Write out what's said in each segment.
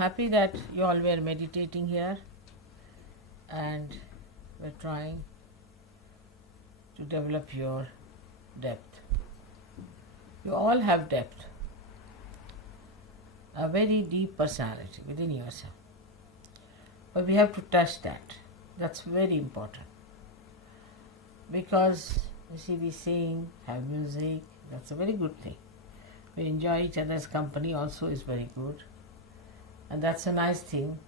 happy that you all were meditating here and were trying to develop your depth. You all have depth, a very deep personality within yourself. But we have to touch that. That's very important. Because, you see, we sing, have music, that's a very good thing. We enjoy each other's company also is very good. And that's a nice thing.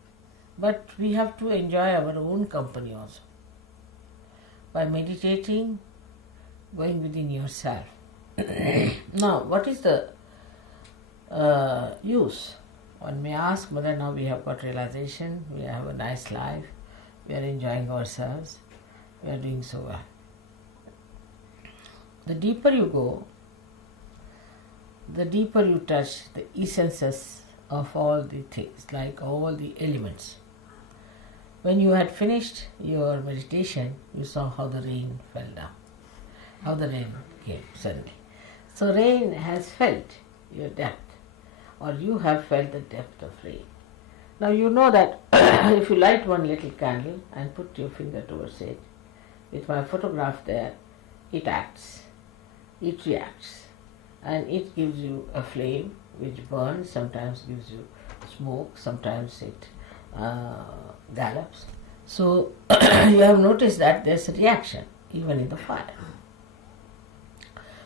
But we have to enjoy our own company also. By meditating, going within yourself. Now, what is the use? One may ask, Mother, now we have got realization, we have a nice life, we are enjoying ourselves, we are doing so well. The deeper you go, the deeper you touch the essences of all the things, like all the elements. When you had finished your meditation, you saw how the rain fell down, how the rain came suddenly. So rain has felt your depth, or you have felt the depth of rain. Now you know that if you light one little candle and put your finger towards it, with my photograph there, it acts, it reacts, and it gives you a flame which burns, sometimes gives you smoke, sometimes it gallops. So you have noticed that there's a reaction even in the fire.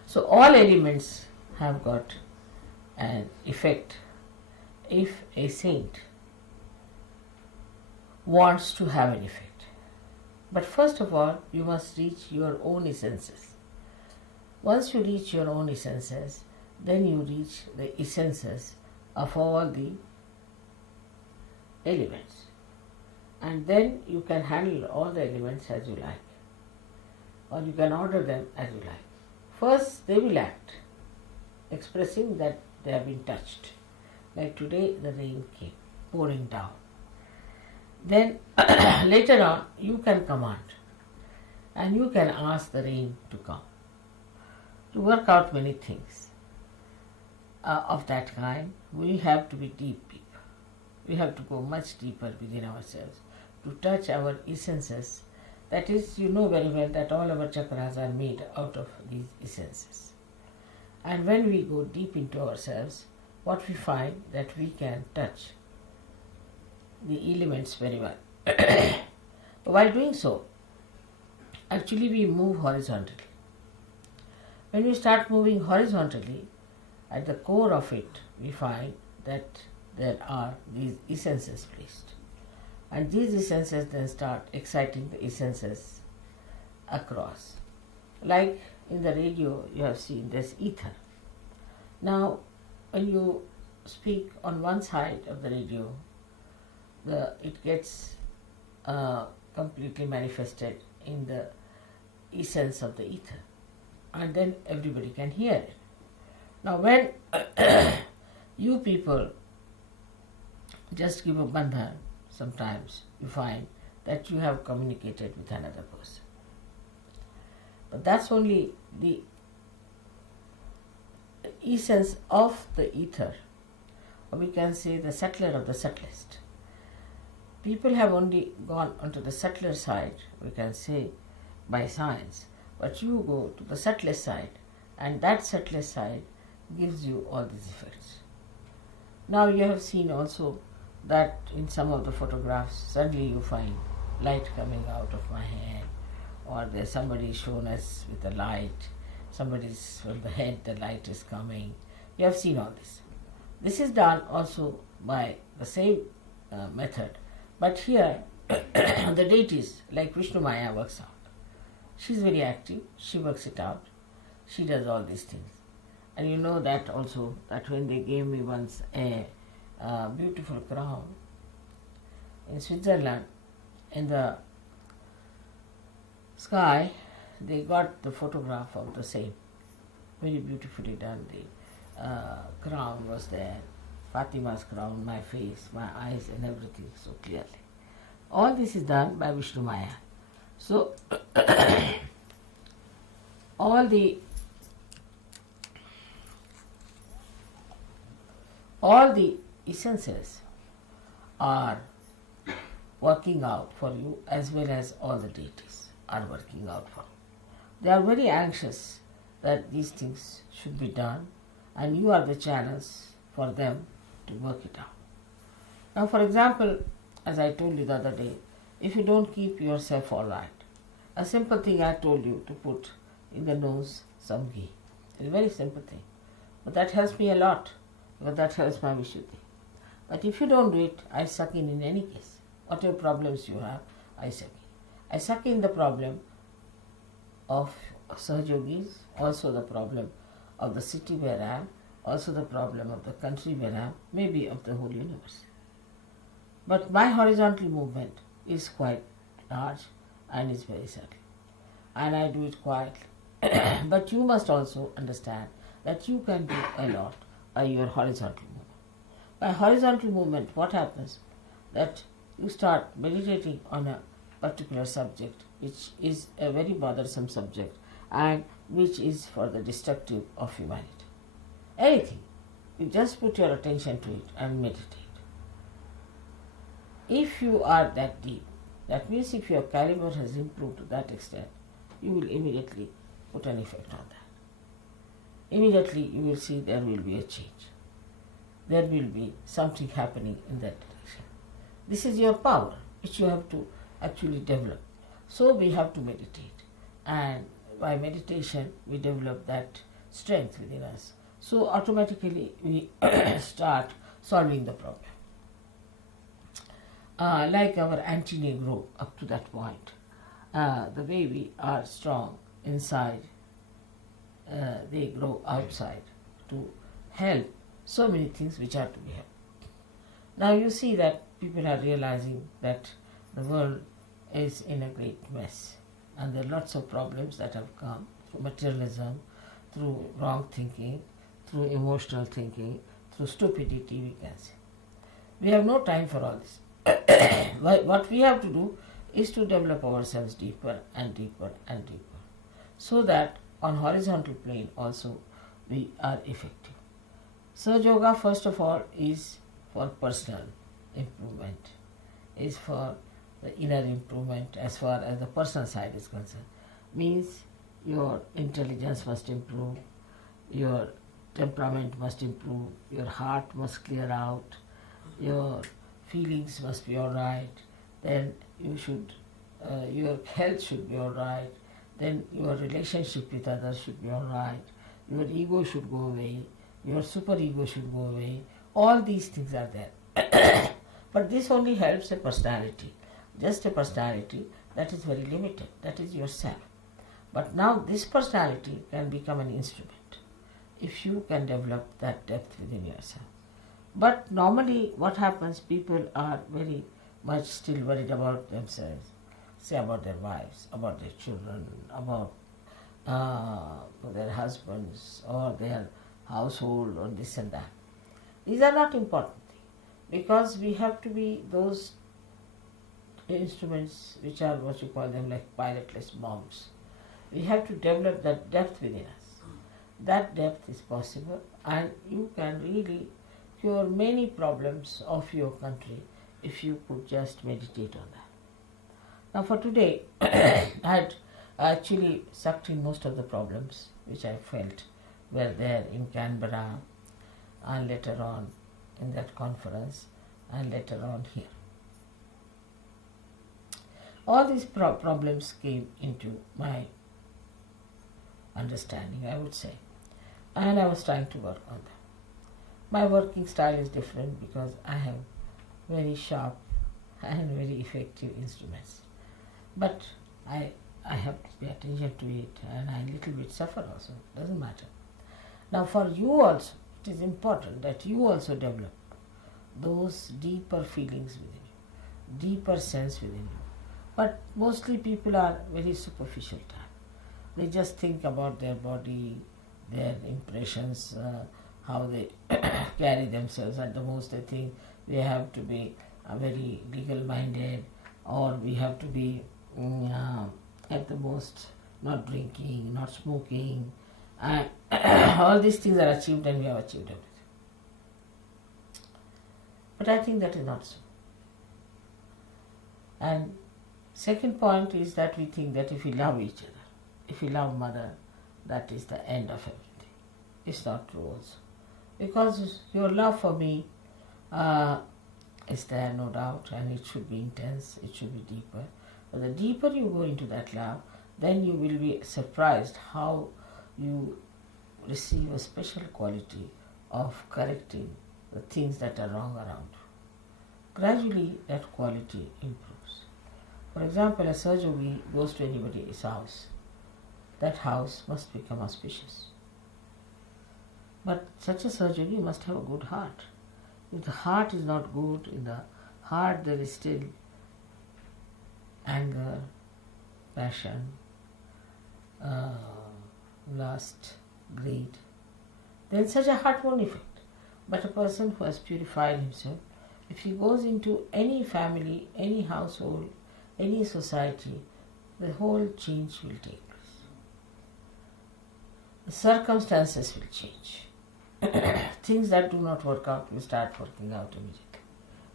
So all elements have got an effect if a saint wants to have an effect. But first of all, you must reach your own essences. Once you reach your own essences, then you reach the essences of all the elements. And then you can handle all the elements as you like, or you can order them as you like. First, they will act, expressing that they have been touched. Like today, the rain came pouring down. Then later on, you can command, and you can ask the rain to come. To work out many things of that kind, we have to be deep people. We have to go much deeper within ourselves to touch our essences. That is, you know very well that all our chakras are made out of these essences. And when we go deep into ourselves, what we find that we can touch the elements very well. While doing so, actually we move horizontally. When we start moving horizontally, at the core of it, we find that there are these essences placed. And these essences then start exciting the essences across. Like in the radio, you have seen there's ether. Now, when you speak on one side of the radio, it gets completely manifested in the essence of the ether, and then everybody can hear it. Now, when you people just give a bandhan, sometimes you find that you have communicated with another person. But that's only the essence of the ether, or we can say the subtler of the subtlest. People have only gone onto the subtler side, we can say, by science, but you go to the subtlest side, and that subtlest side gives you all these effects. Now you have seen also that in some of the photographs, suddenly you find light coming out of my hand, or there's somebody shown us with a light, somebody's from the head, the light is coming. You have seen all this. This is done also by the same method, but here the deities, like Vishnu Maya, works out. She's very active, she works it out, she does all these things. And you know that also, that when they gave me once a beautiful crown in Switzerland, in the sky, they got the photograph of the same, very beautifully done. The crown was there, Fatima's crown, my face, my eyes and everything so clearly. All this is done by Vishnu Maya. So all the essences are working out for you as well as all the deities are working out for you. They are very anxious that these things should be done and you are the channels for them to work it out. Now, for example, as I told you the other day, if you don't keep yourself all right, a simple thing I told you to put in the nose some ghee. It's a very simple thing. But that helps me a lot because that helps my Vishuddhi. But if you don't do it, I suck in any case. Whatever problems you have, I suck in. I suck in the problem of Sahajogis, also the problem of the city where I am, also the problem of the country where I am, maybe of the whole universe. But my horizontal movement is quite large and is very subtle. And I do it quietly. But you must also understand that you can do a lot by your horizontal movement. By horizontal movement, what happens? That you start meditating on a particular subject, which is a very bothersome subject and which is for the destructive of humanity. Anything. You just put your attention to it and meditate. If you are that deep, that means if your caliber has improved to that extent, you will immediately put an effect on that. Immediately you will see there will be a change. There will be something happening in that direction. This is your power, which you have to actually develop. So we have to meditate. And by meditation, we develop that strength within us. So automatically we start solving the problem. Like our anti-Negro up to that point, the way we are strong inside, they grow outside to help so many things which are to be helped. Now you see that people are realizing that the world is in a great mess and there are lots of problems that have come through materialism, through wrong thinking, through emotional thinking, through stupidity, we can say. We have no time for all this. What we have to do is to develop ourselves deeper and deeper and deeper, so that on horizontal plane also we are effective. Sahaja Yoga, first of all, is for personal improvement, is for the inner improvement as far as the personal side is concerned. Means your intelligence must improve, your temperament must improve, your heart must clear out, your feelings must be all right, then you should, your health should be all right, then your relationship with others should be all right, your ego should go away, your superego should go away. All these things are there. But this only helps a personality, just a personality that is very limited, that is yourself. But now this personality can become an instrument if you can develop that depth within yourself. But normally what happens, people are very much still worried about themselves, say about their wives, about their children, about their husbands or their household or this and that. These are not important things because we have to be those instruments which are what you call them like pilotless bombs. We have to develop that depth within us. That depth is possible and you can really cure many problems of your country if you could just meditate on that. Now for today, I had actually sucked in most of the problems which I felt were there in Canberra and later on in that conference and later on here. All these problems came into my understanding, I would say, and I was trying to work on them. My working style is different because I have very sharp and very effective instruments. But I have to pay attention to it and I little bit suffer also, doesn't matter. Now for you also, it is important that you also develop those deeper feelings within you, deeper sense within you. But mostly people are very superficial type. They just think about their body, their impressions, how they carry themselves. At the most they think they have to be very legal minded or we have to be at the most not drinking, not smoking. All these things are achieved and we have achieved everything. But I think that is not so. And second point is that we think that if we love each other, if we love mother, that is the end of everything. It's not true also. Because your love for me is there, no doubt, and it should be intense, it should be deeper. But the deeper you go into that love, then you will be surprised how you receive a special quality of correcting the things that are wrong around you. Gradually that quality improves. For example, a surgery goes to anybody's house. That house must become auspicious. But such a surgery must have a good heart. If the heart is not good, in the heart there is still anger, passion, lust, greed, then such a heart won't effect. But a person who has purified himself, if he goes into any family, any household, any society, the whole change will take place. The circumstances will change. Things that do not work out will start working out immediately.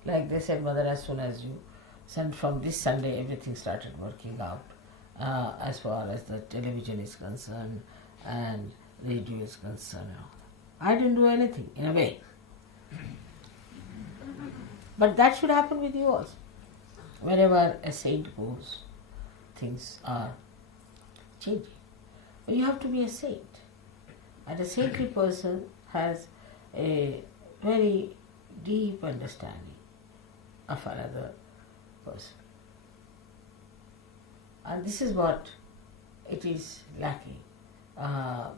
Like they said, mother, as soon as you sent from this Sunday, everything started working out as far as the television is concerned and radio is concerned. I didn't do anything, in a way. But that should happen with you also. Wherever a saint goes, things are changing. But you have to be a saint. And a saintly person has a very deep understanding of another person. And this is what it is lacking.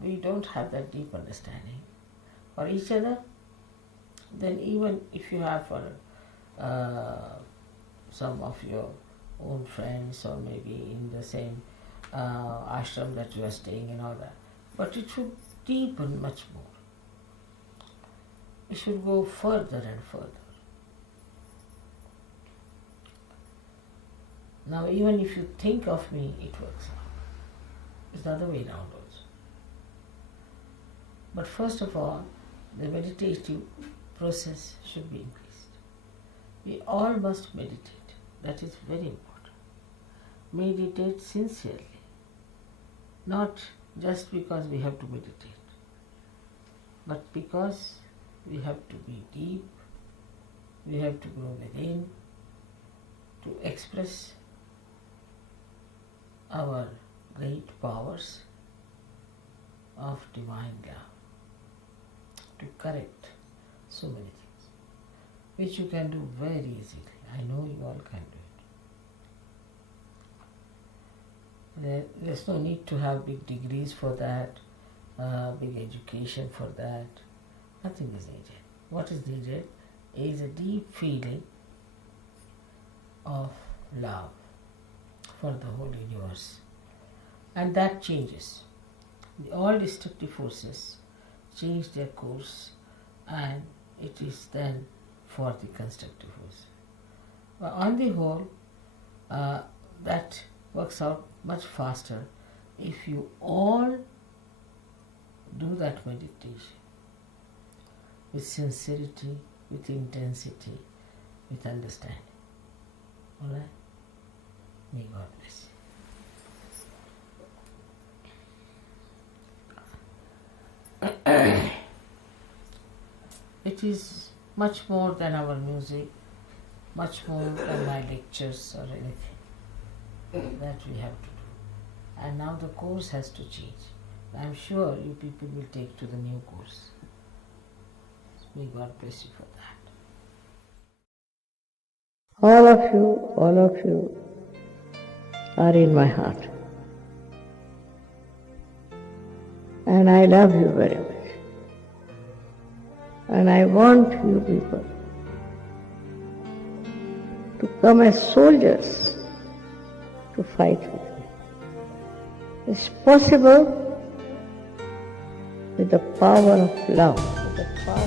We don't have that deep understanding for each other. Then even if you have for some of your own friends or maybe in the same ashram that you are staying and all that, but it should deepen much more. It should go further and further. Now even if you think of me, it works out. It's the other way around also. But first of all, the meditative process should be increased. We all must meditate. That is very important. Meditate sincerely. Not just because we have to meditate, but because we have to be deep, we have to go within to express our great powers of divine love, to correct so many things, which you can do very easily. I know you all can do it. There's no need to have big degrees for that, big education for that. Nothing is needed. What is needed is a deep feeling of love for the whole universe. And that changes. All destructive forces change their course, and it is then for the constructive force. But on the whole, that works out much faster if you all do that meditation with sincerity, with intensity, with understanding. All right? May God bless you. It is much more than our music, much more than my lectures or anything that we have to do. And now the course has to change. I am sure you people will take to the new course. May God bless you for that. All of you are in my heart. And I love you very much. And I want you people to come as soldiers to fight with me. It's possible with the power of love, with the power